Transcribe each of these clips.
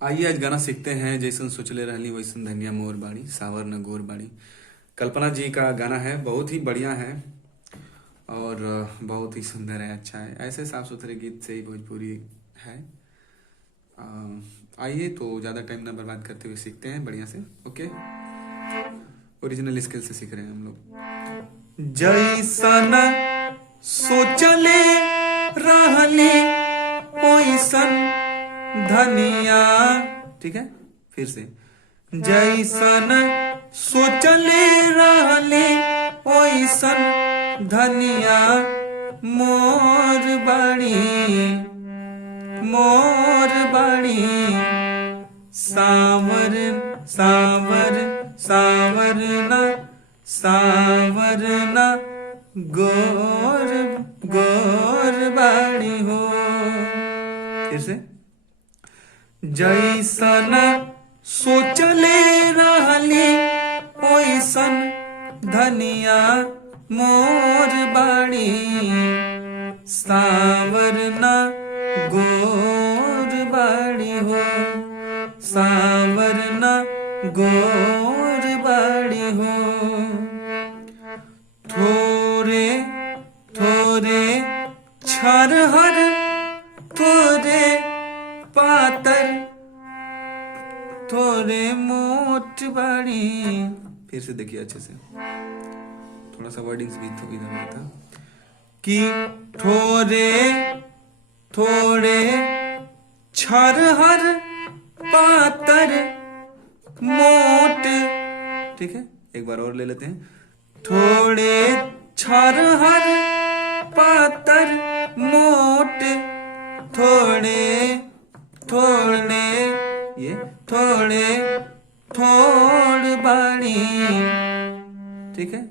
आइए आज गाना सीखते हैं। जैसन सोचले रहली वैसन धनिया मोर बाड़ी, सावर न गोर बाड़ी। कल्पना जी का गाना है, बहुत ही बढ़िया है और बहुत ही सुंदर है, अच्छा है। ऐसे साफ सुथरे गीत से ही भोजपुरी है। अ, आइए तो ज़्यादा टाइम ना बर्बाद करते हुए सीखते हैं बढ़िया से। ओके, ओरिजिनल स्किल से सीख रहे हैं हम लोग। जैसन सोचले रहली ओइसन धनिया, ठीक है, फिर से। जैसन सोचले रहली ओइसन धनिया मोर बड़ी, मोर बड़ी। सावर सावर सावरना सावरना गोर गोर बाड़ी हो। फिर से। जैसन सोचले रहली ओइसन धनिया मोर बाड़ी, सावरना गोर बाड़ी हो, सावरना गोर बाड़ी हो। थोरे थोरे छरहर थोरे पातर थोरे मोट बाड़ी। फिर से देखिए अच्छे से, थोड़ा सा वर्डिंग्स भी तो इधर में था कि थोरे थोड़े छरहर पातर मोट, ठीक है, एक बार और ले लेते हैं। थोड़े छरहर पातर मोट, थोड़े थोड़े ये थोड़े थोड़ बाड़ी, ठीक है।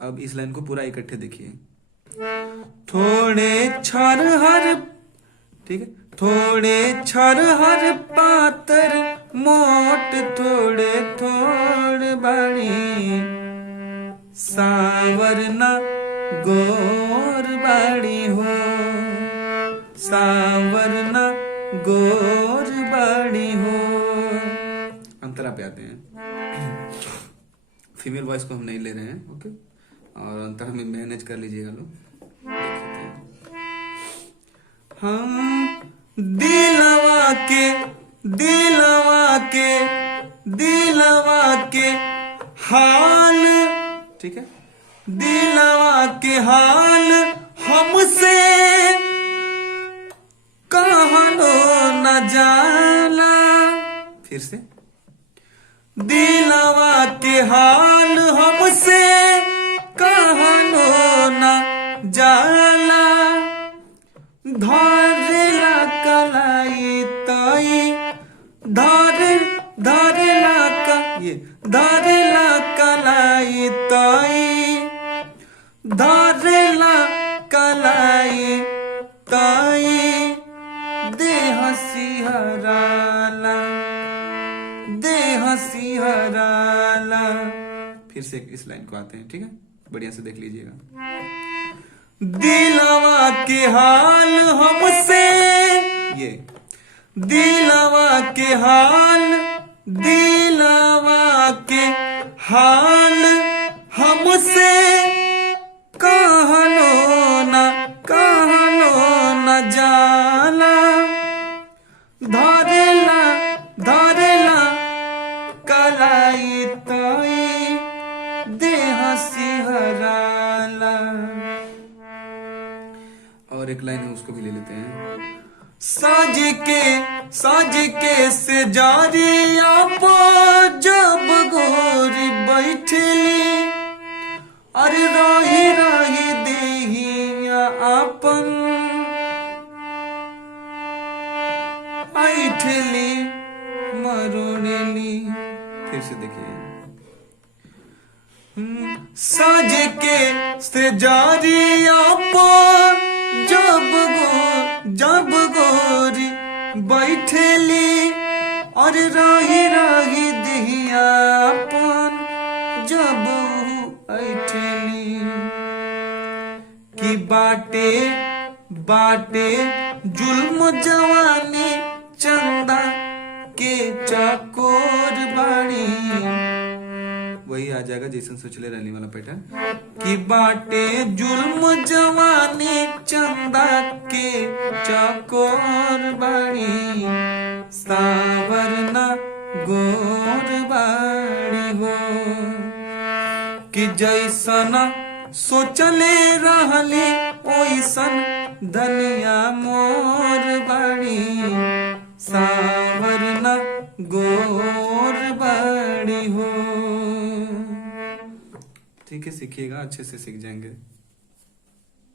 अब इस लाइन को पूरा इकट्ठे देखिए। थोड़े छरहर, ठीक है, थोड़े छरहर पातर मोट, थोड़े थोड़ बाड़ी। सावरना गोर बाड़ी हो, सावरना गोर बाड़ी हो। अंतरा पे आते हैं। फीमेल वॉइस को हम नहीं ले रहे हैं, ओके, और अंतरा में मैनेज कर लीजिएगा लोग। हम दिलवा के दिलवा के दिलवा के हाल, ठीक है, दिलवा के हाल हमसे कहनो न जाला। फिर से। दिलवा के हाल हमसे कहनो न जाला, धरेला कलाई ताई, धरेला का ये धरेला कलाई ताई, धरेला कलाई ताई। देह सिहराला, देह सिहराला। फिर से इस लाइन को आते हैं, ठीक है, बढ़िया से देख लीजिएगा। दिलवा के हाल हमसे, ये दिलवा के हाल, दिलवा के हाल हमसे कहनो न जाला, धरेला धरेला कलाई ताई, देह सिहराला। और एक लाइन है, उसको भी ले लेते हैं। साज के से जारिया पो जब गोरी बैठली, अरे रही रही देहिया अपन ऐठली मरोड़ली। फिर से देखिए। साज के से जारिया पो जब गोरी बैठली, और रही रही दिहिया अपन जब ऐठली। कि बाटे बाटे जुल्म जवानी चंदा आ जाएगा जैसन सोचले रहनी वाला पैटर्न। कि बाटे जुल्म जवानी चंदा के चकोर बाड़ी, सावर न गोर बाड़ी हो। कि जैसन सोचले रहली ओइसन धनिया मोर बाड़ी, सावर न गोर बाड़ी हो। ठीक है, सीखिएगा, अच्छे से सीख जाएंगे।